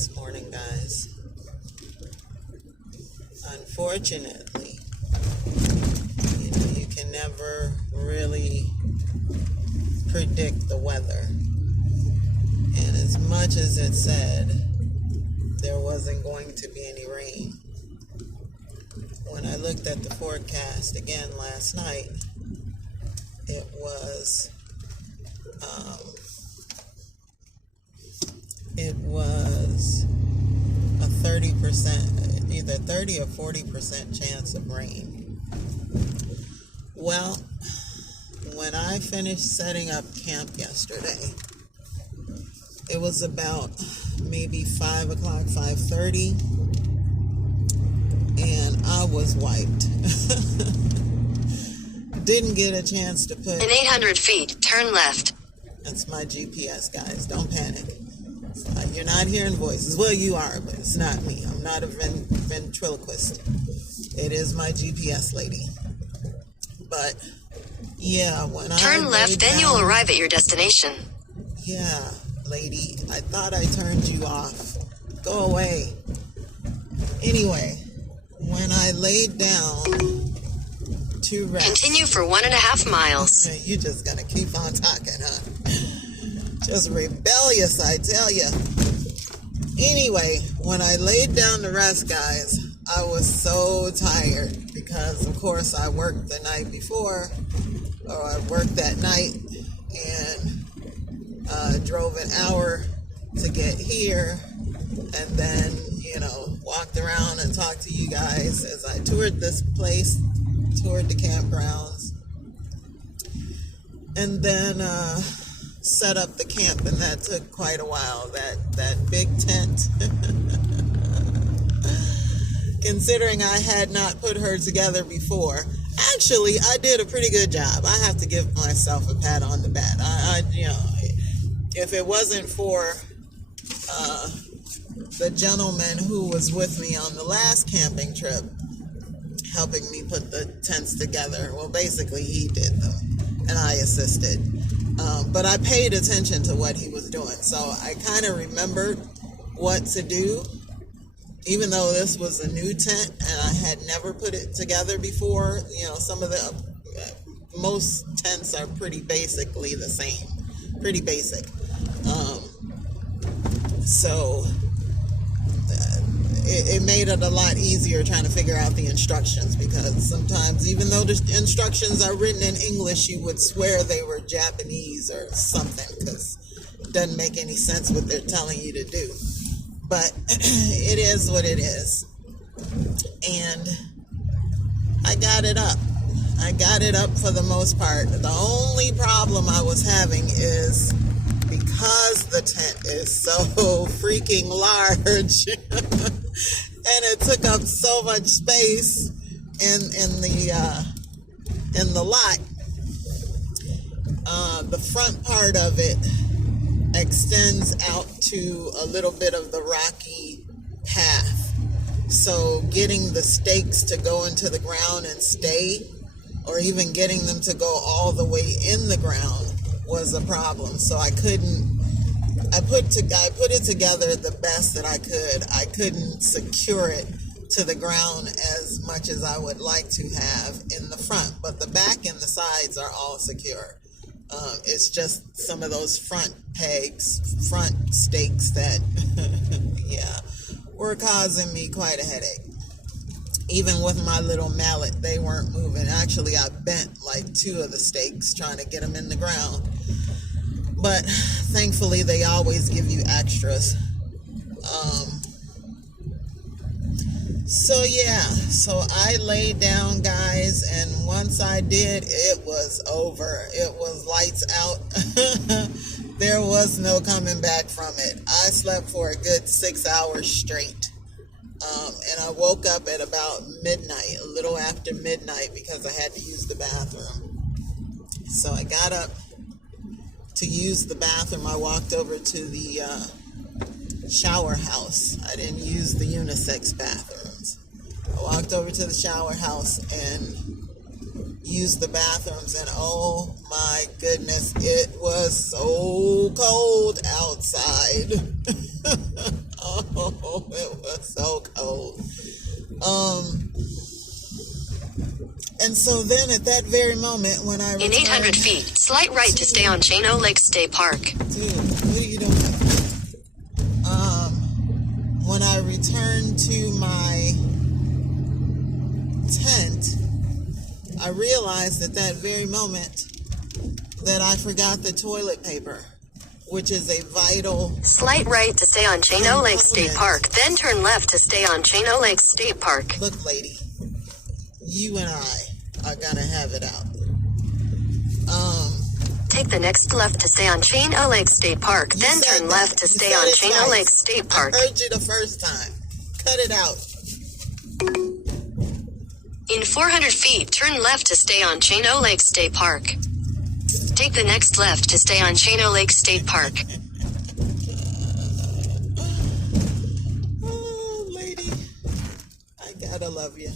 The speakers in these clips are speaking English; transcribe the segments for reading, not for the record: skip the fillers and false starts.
this morning, guys. Unfortunately, you can never really predict the weather. And as much as it said there wasn't going to be any rain, when I looked at the forecast again last night, it was a 30%, either 30 or 40% chance of rain. Well, when I finished setting up camp yesterday, it was about maybe 5 o'clock, 5:30, and I was wiped. Didn't get a chance to put... In 800 feet, turn left. That's my GPS, guys. Don't panic. You're not hearing voices. Well, you are, but it's not me. I'm not a ventriloquist. It is my GPS lady. But, yeah, when Turn left, then you'll arrive at your destination. Yeah, lady, I thought I turned you off. Go away. Anyway, when I laid down to rest... Continue for 1.5 miles. You're just gonna keep on talking, huh? Just rebellious, I tell you. Anyway, when I laid down to rest, guys, I was so tired because, of course, I worked the night before, or I worked that night and drove an hour to get here, and then, walked around and talked to you guys as I toured this place, toured the campgrounds, and then set up the camp, and that took quite a while. That big tent. Considering I had not put her together before, actually I did a pretty good job. I have to give myself a pat on the back. If it wasn't for the gentleman who was with me on the last camping trip, helping me put the tents together, well, basically he did them, and I assisted. But I paid attention to what he was doing, so I kind of remembered what to do, even though this was a new tent and I had never put it together before. Some of most tents are pretty basically the same, pretty basic. So it made it a lot easier trying to figure out the instructions, because sometimes, even though the instructions are written in English, you would swear they were Japanese or something, because it doesn't make any sense what they're telling you to do. But it is what it is. And I got it up. I got it up for the most part. The only problem I was having is because the tent is so freaking large and it took up so much space in the lot. The front part of it extends out to a little bit of the rocky path. So getting the stakes to go into the ground and stay, or even getting them to go all the way in the ground, was a problem. So I put it together the best that I could. I couldn't secure it to the ground as much as I would like to have in the front, but the back and the sides are all secure. It's just some of those front stakes that, were causing me quite a headache. Even with my little mallet, they weren't moving. Actually, I bent like 2 of the stakes trying to get them in the ground. But thankfully, they always give you extras. So I laid down, guys, and once I did, it was over. It was lights out. There was no coming back from it. I slept for a good 6 hours straight. And I woke up at about midnight, a little after midnight, because I had to use the bathroom. So I got up to use the bathroom. I walked over to the shower house. I didn't use the unisex bathrooms. I walked over to the shower house and used the bathrooms, and oh my goodness, it was so cold outside. Oh It was so cold. Um, and so then at that very moment when I In 800 returned feet, slight right to stay on Chano Lake State Park. dude, what are you doing? When I returned to my tent, I realized at that very moment that I forgot the toilet paper, which is a vital Slight right to stay on Chano Lake State Park, then turn left to stay on Chano Lake State Park. Look, lady, you and I are gonna have it out. Take the next left to stay on Chano Lake State Park, You then said turn that. left to You stay said on it Chano twice. Lake State Park. I heard you the first time. Cut it out. In 400 feet, turn left to stay on Chano Lake State Park. Take the next left to stay on Chano Lake State Park. Oh, lady, I gotta love you.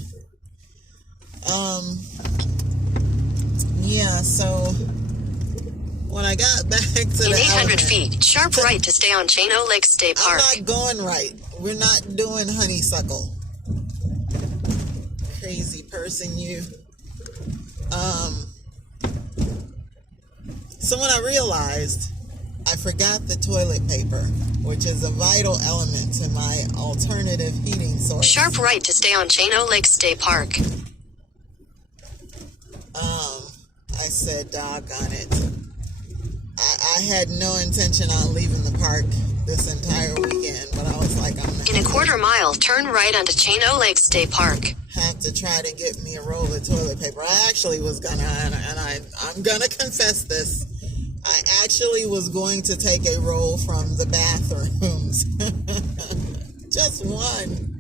Yeah, so when I got back to In the 800 element, feet, sharp right to stay on Chano Lake State Park. I'm not going right. We're not doing honeysuckle. Crazy person, you. So when I realized I forgot the toilet paper, which is a vital element to my alternative heating source. Sharp right to stay on Chano Lake State Park. I said, doggone it. I had no intention on leaving the park this entire weekend, but I was like, I'm In a gonna quarter mile, turn right onto Chano Lake State Park. have to try to get me a roll of toilet paper. I actually was gonna, and I'm gonna confess this. I actually was going to take a roll from the bathrooms. Just one.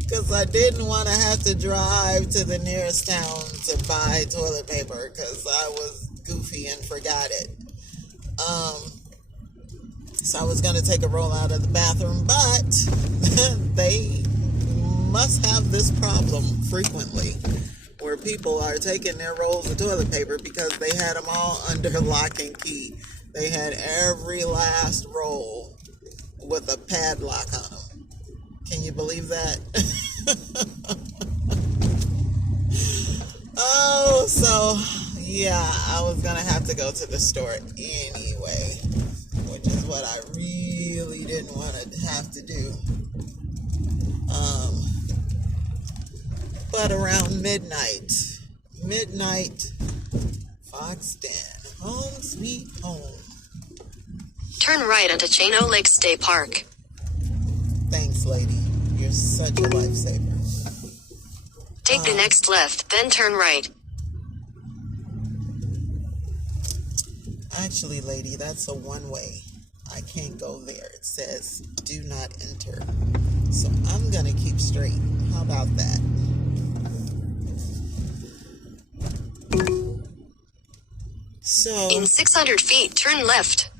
Because I didn't want to have to drive to the nearest town to buy toilet paper because I was goofy and forgot it. So I was going to take a roll out of the bathroom, but they must have this problem frequently where people are taking their rolls of toilet paper because they had them all under lock and key. They had every last roll with a padlock on them. Can you believe that? Oh, so yeah, I was gonna have to go to the store anyway, which is what I really didn't want to have to do. But around midnight, Fox Den, home sweet home. Turn right onto Chano Lake State Park. Thanks, lady. You're such a lifesaver. Take the next left, then turn right. Actually, lady, that's a one-way. I can't go there. It says, do not enter. So I'm going to keep straight. How about that? So, In 600 feet, turn left.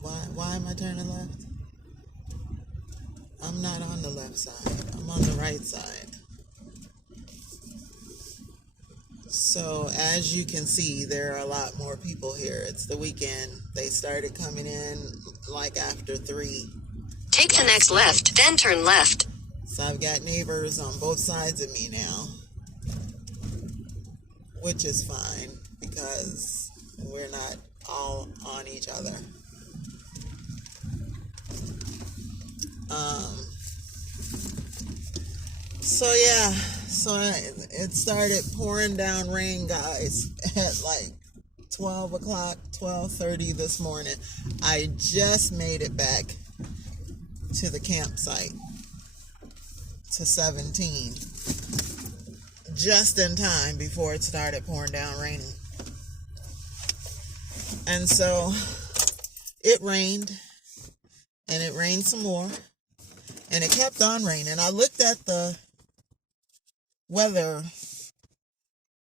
why am I turning left? I'm not on the left side. I'm on the right side. So as you can see, there are a lot more people here. It's the weekend. They started coming in like after 3. Take the next left, then turn left. So I've got neighbors on both sides of me now, which is fine because we're not all on each other. So it started pouring down rain, guys, at like 12 o'clock, 12:30 this morning. I just made it back to the campsite to 17 just in time before it started pouring down raining. And so it rained, and it rained some more, and it kept on raining. I looked at the weather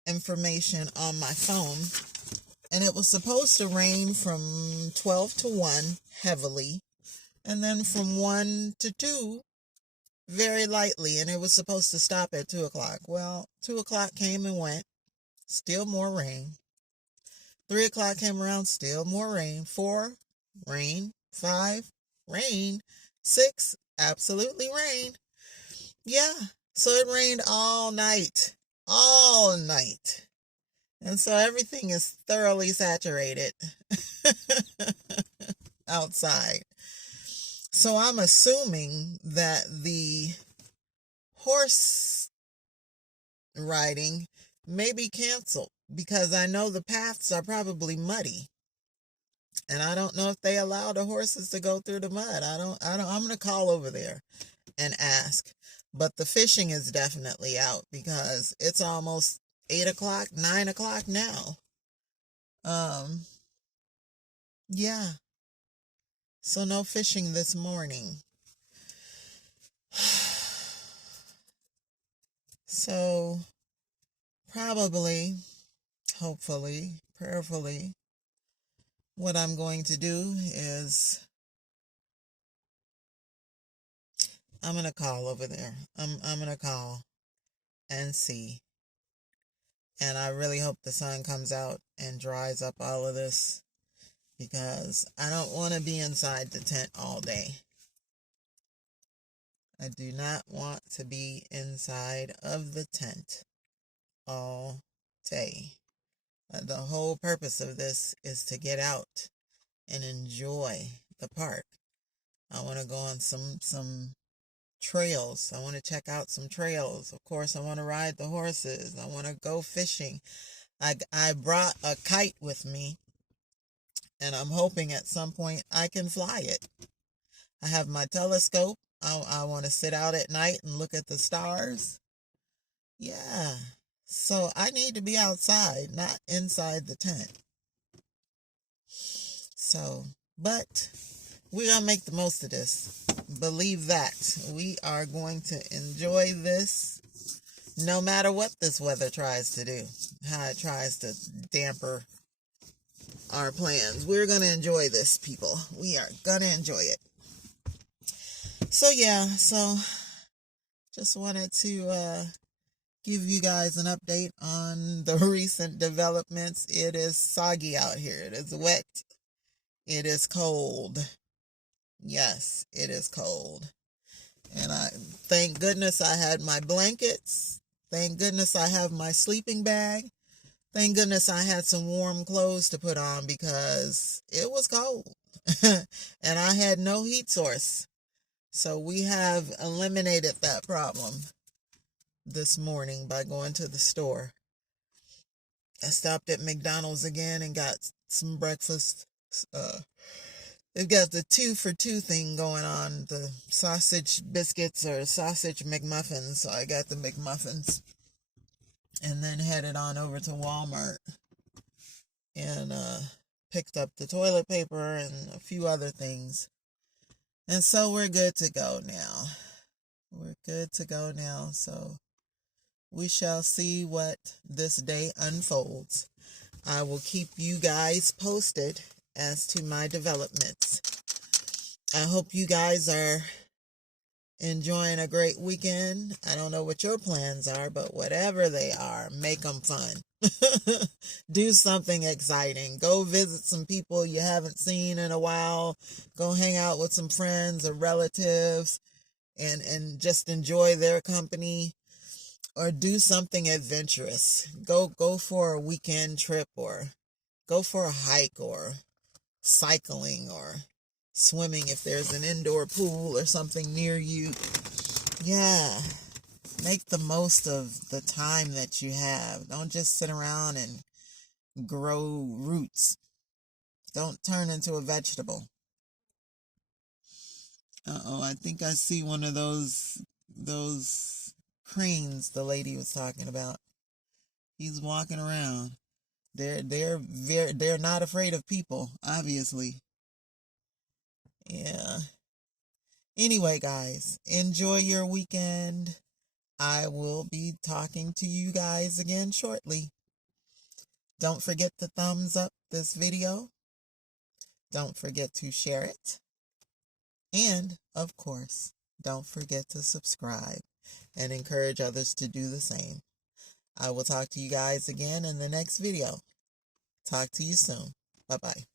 information on my phone, and it was supposed to rain from 12 to 1 heavily, and then from 1 to 2 very lightly, and it was supposed to stop at 2 o'clock. Well, 2 o'clock came and went, still more rain. 3 o'clock came around, still more rain. 4, rain. 5, rain. 6, absolutely rain. Yeah, so it rained all night. All night. And so everything is thoroughly saturated outside. So I'm assuming that the horse riding may be canceled because I know the paths are probably muddy. And I don't know if they allow the horses to go through the mud. I'm going to call over there and ask. But the fishing is definitely out because it's almost 8 o'clock, 9 o'clock now. Yeah. So no fishing this morning. So probably, hopefully, prayerfully, what I'm going to do is I'm going to call over there. I'm going to call and see. And I really hope the sun comes out and dries up all of this because I don't want to be inside the tent all day. I do not want to be inside of the tent all day. The whole purpose of this is to get out and enjoy the park. I want to go on some trails. I want to check out some trails. Of course, I want to ride the horses. I want to go fishing. I brought a kite with me, and I'm hoping at some point I can fly it. I have my telescope. I want to sit out at night and look at the stars. Yeah. So I need to be outside, not inside the tent. So, but we're going to make the most of this. Believe that. We are going to enjoy this no matter what this weather tries to do, how it tries to damper our plans. We're going to enjoy this, people. We are going to enjoy it. So, yeah, so just wanted to give you guys an update on the recent developments. It is soggy out here. It is wet. It is cold. Yes, it is cold. And thank goodness I had my blankets. Thank goodness I have my sleeping bag. Thank goodness I had some warm clothes to put on because it was cold. And I had no heat source. So we have eliminated that problem this morning by going to the store. I stopped at McDonald's again and got some breakfast. They've got the 2-for-2 thing going on, the sausage biscuits or sausage McMuffins. So I got the McMuffins and then headed on over to Walmart and picked up the toilet paper and a few other things. And so we're good to go now. We're good to go now. So we shall see what this day unfolds. I will keep you guys posted as to my developments. I hope you guys are enjoying a great weekend. I don't know what your plans are, but whatever they are, make them fun. Do something exciting. Go visit some people you haven't seen in a while. Go hang out with some friends or relatives and just enjoy their company. Or do something adventurous. Go for a weekend trip or go for a hike or cycling or swimming if there's an indoor pool or something near you. Yeah. Make the most of the time that you have. Don't just sit around and grow roots. Don't turn into a vegetable. I think I see one of those cranes the lady was talking about. He's walking around. They're not afraid of people, obviously. Yeah. Anyway, guys, enjoy your weekend. I will be talking to you guys again shortly. Don't forget to thumbs up this video. Don't forget to share it. And, of course, don't forget to subscribe and encourage others to do the same. I will talk to you guys again in the next video. Talk to you soon. Bye-bye.